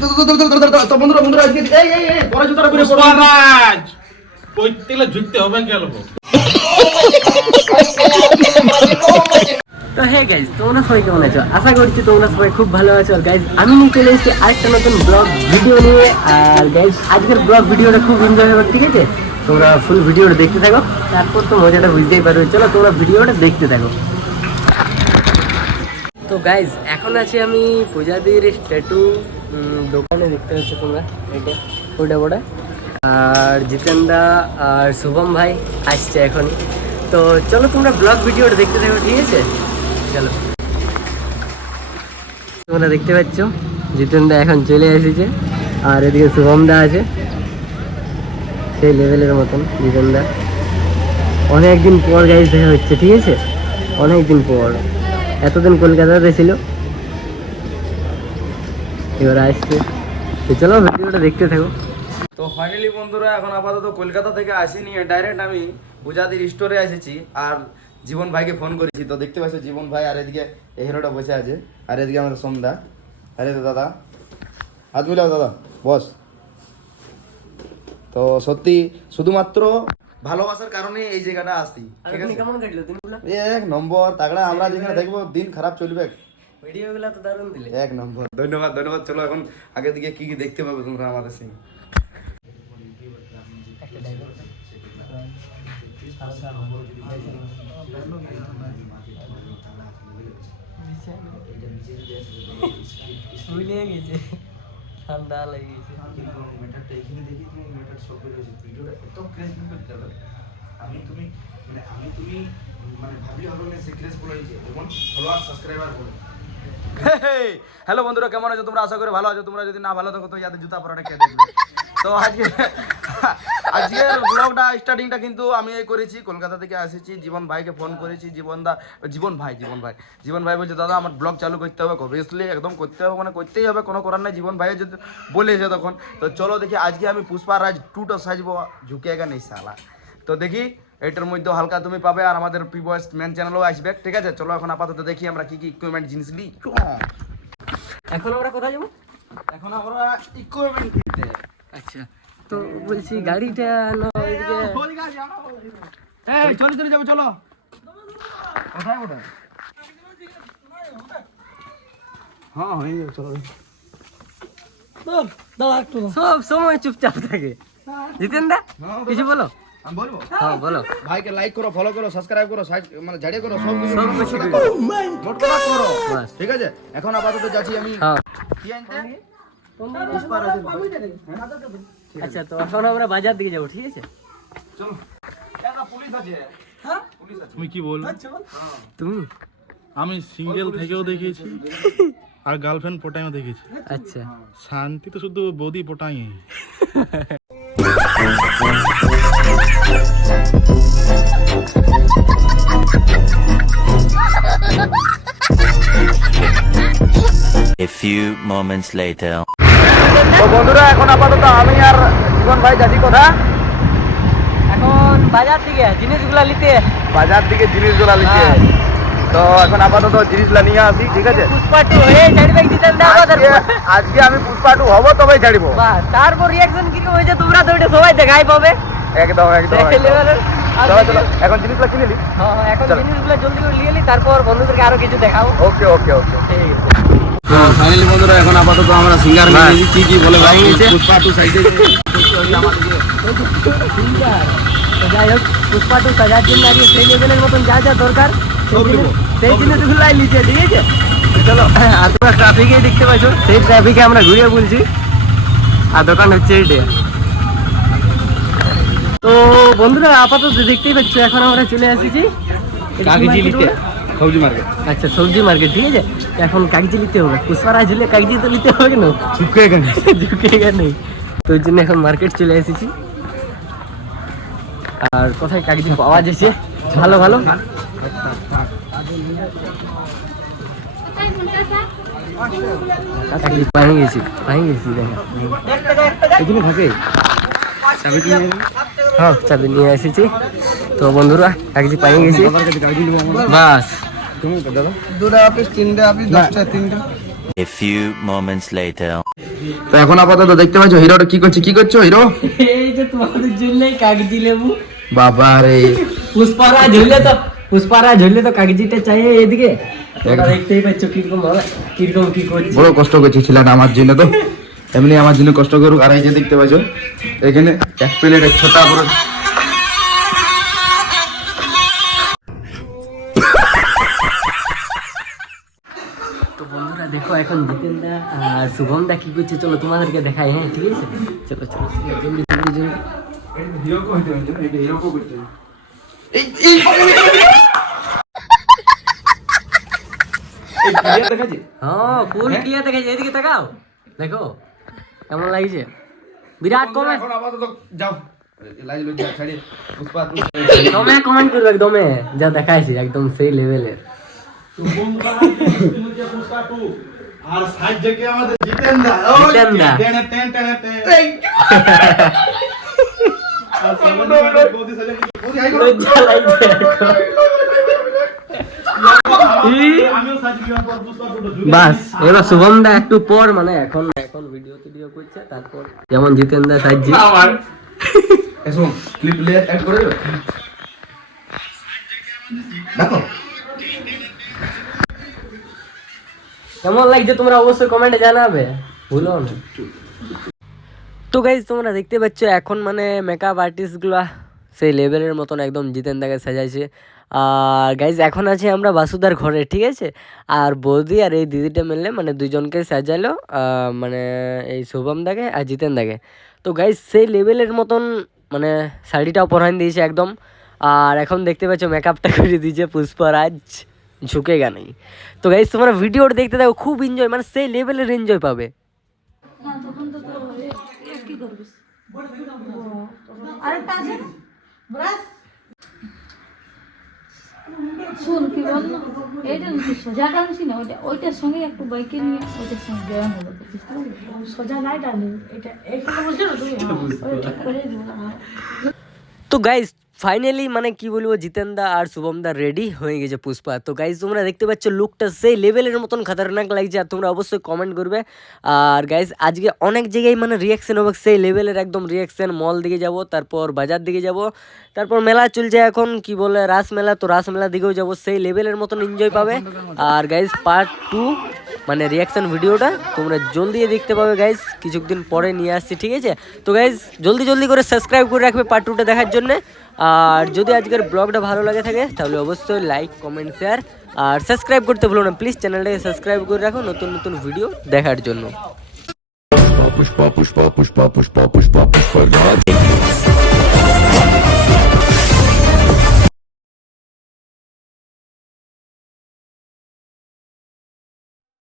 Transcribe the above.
তো বন্ধুরা বন্ধুরা আজকে এই পরে জুতাটা করে পড়ো পুষ্পারাজ কইতেলে ঝুঁকতে হবে গেল। তো হে গাইজ, তোমরা সবাই কেমন আছো? আশা করছি তোমরা সবাই খুব ভালো আছো। আর গাইজ আমি নিয়ে চলে এসেছি আরেকটা নতুন ব্লগ ভিডিও নিয়ে। আর গাইজ আজকের ব্লগ ভিডিওটা খুব এনজয় হবে, ঠিক আছে? তোমরা ফুল ভিডিওটা দেখতে থাকো, তারপর তো মজাটা বুঝতেই পারবে। চলো তোমরা ভিডিওটা দেখতে থাকো। তো গাইজ এখন আছি আমি পূজাদির স্ট্যাটু দোকানে, দেখতে পাচ্ছ তোমরা এটা ওটা ওটা। আর জিতেনদা আর শুভম ভাই আসছে এখনই। তো চলো তোমরা ব্লগ ভিডিওটা দেখতে থাকো, ঠিক আছে? চলো, তোমরা দেখতে পাচ্ছ জিতেনদা এখন চলে এসেছে, আর এদিকে শুভমদা আছে সেই লেভেলের মতন। জিতেনদা অনেকদিন পর গাইজ দেখা হচ্ছে, ঠিক আছে? অনেকদিন পর, এতদিন কলকাতাতে ছিল, এবার আসছে। তো চলো ভিডিওটা দেখতে থাকো। তো ফাইনালি বন্ধুরা এখন আপাতত কলকাতা থেকে আসিনি, ডাইরেক্ট আমি পূজাদির স্টোরে এসেছি। আর জীবন ভাইকে ফোন করেছি, তো দেখতে পাচ্ছ জীবন ভাই আর এদিকে এই হিরোটা বসে আছে, আর এদিকে আমাদের সোমদা। আরে তো দাদা হাত মিলাও দাদা, বস। তো সত্যি শুধুমাত্র ভালোবাসার কারণে এই জায়গাটা আসছি, ঠিক আছে? কেমন কাটলো দিনগুলো? এক নম্বর তাগড়া। আমরা যেখানে দেখবো দিন খারাপ চলবে, ভিডিওগুলো তো দারুণ দিলে, এক নম্বর। ধন্যবাদ ধন্যবাদ। চলো এখন আগের দিকে কি কি দেখতে পাবে তোমরা আমাদের সঙ্গে। ঠান্ডা লেগেছে। হ্যালো বন্ধুরা, কেমন আছো তোমরা? আশা করি ভালো আছো। তোমরা যদি না ভালো থাকো তো ইয়াদের জুতা পরাটা খেয়ে দেখবে। তো আজকের ব্লগটা স্টার্টিংটা কিন্তু আমি করেছি, কলকাতা থেকে এসেছি। জীবন ভাইকে ফোন করেছি, জীবন ভাই বলছে দাদা আমার ব্লগ চালু করতে হবে, অবভিয়াসলি একদম করতে হবে, মানে করতেই হবে, কোনো করার নাই। জীবন ভাইয়ের যদি বলেছে তখন, তো চলো দেখি আজকে আমি পুষ্পারাজ 2টা সাজবো, ঝুঁকেগা নেই সালা। তো দেখি এটার মধ্যে হালকা তুমি পাবে, আর আমাদের পি বয়েস মেন চ্যানেলও আসবে, ঠিক আছে? চলো এখন আপাতত দেখি আমরা কি কি ইকুইপমেন্ট জিনিস নিই। এখন আমরা কোথায় যাবো? এখন আমরা ইকুইপমেন্ট কিনতে। আচ্ছা, তো বলছি গাড়িটা চলো চলে যাবো, চলো। কোথায় কোথায়? হ্যাঁ হয়ে যাবে, চলো। সব সময় চুপচাপ থাকে। জিতেনদা কিছু বলো। আমি বলবো? হ্যাঁ বলো। ভাইকে লাইক করো, ফলো করো, সাবস্ক্রাইব করো, মানে ঝাড়িয়ে করো, সব কিছু করো। নোট করো, ঠিক আছে? এখন আপাতত যাচ্ছি আমি। হ্যাঁ কি আনতে? আচ্ছা, তো এখন আমরা বাজার দিকে যাবো, ঠিক আছে? চলো। পুলিশ আছে। হ্যাঁ পুলিশ আছে। তুমি কি বল? তুমি? আমি সিঙ্গেল থেকেও দেখেছি আর গার্লফ্রেন্ড পটাইও দেখেছি। আচ্ছা, শান্তি তো শুধু বৌদি পটাই। A few moments later. তো বন্ধুরা এখন আপাতত আমি আর জীবন ভাই যাচ্ছি কোথা? এখন বাজার দিকে জিনিসগুলা নিতে। বাজার থেকে জিনিসগুলো নিতে। তো এখন আপাতত জিনিসগুলো নিয়ে আসি, ঠিক আছে? পুষ্পাটু হয়ে ছাড়বে জিতেনদা আমাদের। আজকে আমি পুষ্পাটু হব, তবে ছাড়বো। বাস, তারপর রিঅ্যাকশন কি হয়েছে তোমরা তো ওটা সবাই দেখাই পাবে। একদম একদম। চলো চলো, এখন জিনিসগুলো কিনে নি। হ্যাঁ, এখন জিনিসগুলো জলদি করে নিয়ে নি, তারপর বন্ধুদেরকে আরো কিছু দেখাবো। ওকে ওকে ওকে, ঠিক আছে। ফাইনালি বন্ধুরা এখন আপাতত আমরা সিঙ্গার নিয়ে কি বলে ভাই পুষ্পাটু সাইজে সিঙ্গার। তো যাই হোক, পুষ্পাটু সাজার জন্য আজকে সেই লেভেলের মতন যা যা দরকার সেই জিনিসগুলাই নিচে, ঠিক আছে? চলো। আর তোমরা ট্রাফিকে দেখতে পাচ্ছ, সেই ট্রাফিকে আমরা ঘুরিয়ে বলছি। আর দোকান হচ্ছে এইটা। তো বন্ধুরা আপাতত দেখতেই পাচ্ছ এখন আমরা চলে এসেছি কাগজি নিতে, সবজি মার্কেট। আচ্ছা, সবজি মার্কেট, ঠিক আছে? এখন কাগজি নিতে হবে। পুষ্পারাজ হলে কাগজি তো নিতে হবে কেন? ঝুঁকে নেই, তো ওই জন্য এখন মার্কেট চলে এসেছি। আর কোথায় কাগজি পাওয়া যাচ্ছে ভালো ভালো? কাগজি পাই গেছি দেখা এখানে থাকে। হ্যাঁ, চাবি নিয়ে এসেছি। তো বন্ধুরা কাগজি পাই গেছি, বাস। A few moments later. তো এখন আপাতত দেখতে পাচ্ছ হিরোটা কি করছো হিরো? এই যে তোমাদের জন্য কাগজি লেবু বাবা রে, পুষ্পারা ঝুললে তো কাগজিটা চাই এদিকে। তোমরা দেখতেই পাচ্ছ কিরকম কি করছে। বড় কষ্ট করছে ছেলেটা আমার জন্য, তো এমনি আমার জন্য কষ্ট করুক। আর এই যে দেখতে পাচ্ছ এখানে এক প্লেট ছোটা পুরো তো বন্ধুরা দেখো এখন জিতেন দা আর শুভম দা কি করছে, চলো তোমাদেরকে দেখাই। হ্যাঁ ঠিক আছে, চলো চলো চলো, জলদি জলদি জলদি। হ্যাঁ ফুল ক্লিয়ার দেখাচ্ছে, এদিকে তাকাও দেখো কেমন লাগছে। বিরাট কমেন্ট, এখন আপাতত যাও লাইলো যা ছাড়ি পুষ্পা তুই দমে কমেন্ট করবে, একদমে যা দেখাইছি একদম সেই লেভেলের। আর সাহায্যে কে আমাদের জিতেন দা, জিতেন দা। টেনে টেন টেনে টেন। আর সবাই বৌদি সাজে বৌদি আই করো। লজ্জা লাগছে এখন। আমিও সাজি দিলাম পর পুষ্পা টু ঝুলে। বাস এবার শুভম দা একটু পর মানে এখন ভিডিও করছে, তারপর যেমন জিতেন দা সাহায্য আমার এসো ক্লিপ লে অ্যাড করে দেবে দেখো কেমন লাগছে তোমরা অবশ্যই কমেন্টে জানাবে, ভুলো না। তো গাইজ তোমরা দেখতে পাচ্ছ এখন মানে মেকআপ আর্টিস্টগুলা সেই লেভেলের মতন একদম জিতেন দাকে সাজাইছে। আর গাইজ এখন আছে আমরা বাসুদার ঘরে, ঠিক আছে। আর বৌদি আর এই দিদিটা মিললে মানে দুজনকে সাজালো, মানে এই শুভম দাকে আর জিতেন দাকে। তো গাইজ সেই লেভেলের মতন মানে শাড়িটাও পরান দিয়েছে একদম। আর এখন দেখতে পাচ্ছ মেকআপটা করে দিয়েছে পুষ্পরাজ, ঝুঁকেগা নেই। তো গাইজ তোমরা ভিডিওটা দেখতে থাকো, খুব এনজয় মানে সেই লেভেলের এনজয় পাবে। শুন কি বল না, এইটা সোজা টানছি না, ওইটার সঙ্গে একটু বাইকে নিয়ে ওইটার সঙ্গে জয়েন হলো, বুঝতে পারলি? সোজা নাই টানি, এটা এইখানে বসে না তুমি, ওইটা করে দিবো। তো গাইজ ফাইনালি মানে কি বলবো, জিতেন দা আর শুভম দা রেডি হয়ে গেছে পুষ্পা। তো গাইজ তোমরা দেখতে পাচ্ছ লুকটা সেই লেভেলের মতন খতরনাক লাগছে, আর তোমরা অবশ্যই কমেন্ট করবে। আর গাইজ আজকে অনেক জায়গায় মানে রিয়াকশন হবে সেই লেভেলের একদম রিয়াকশন। মল দিকে যাব, তারপর বাজার দিকে যাব, তারপর মেলা চলছে এখন কি বলে রাস মেলা, তো রাস মেলা দিকেও যাবো, সেই লেভেলের মতন এনজয় পাবে। আর গাইজ পার্ট 2 মানে রিয়াকশন ভিডিওটা তোমরা জলদি দেখতে পাবে গাইজ, কিছুদিন পরে নিয়ে আসছি, ঠিক আছে। তো গাইজ জলদি করে সাবস্ক্রাইব করে রাখবে পার্ট 2টা দেখার জন্য। আর যদি আজকের ব্লগটা ভালো লাগে থাকে তাহলে অবশ্যই লাইক কমেন্ট শেয়ার আর সাবস্ক্রাইব করতে ভুলো না প্লিজ, চ্যানেলটাকে সাবস্ক্রাইব করে রাখো নতুন ভিডিও দেখার জন্য। Pushpa, pushpa, pushpa, pushpa, pushpa, pushpa, pushpa,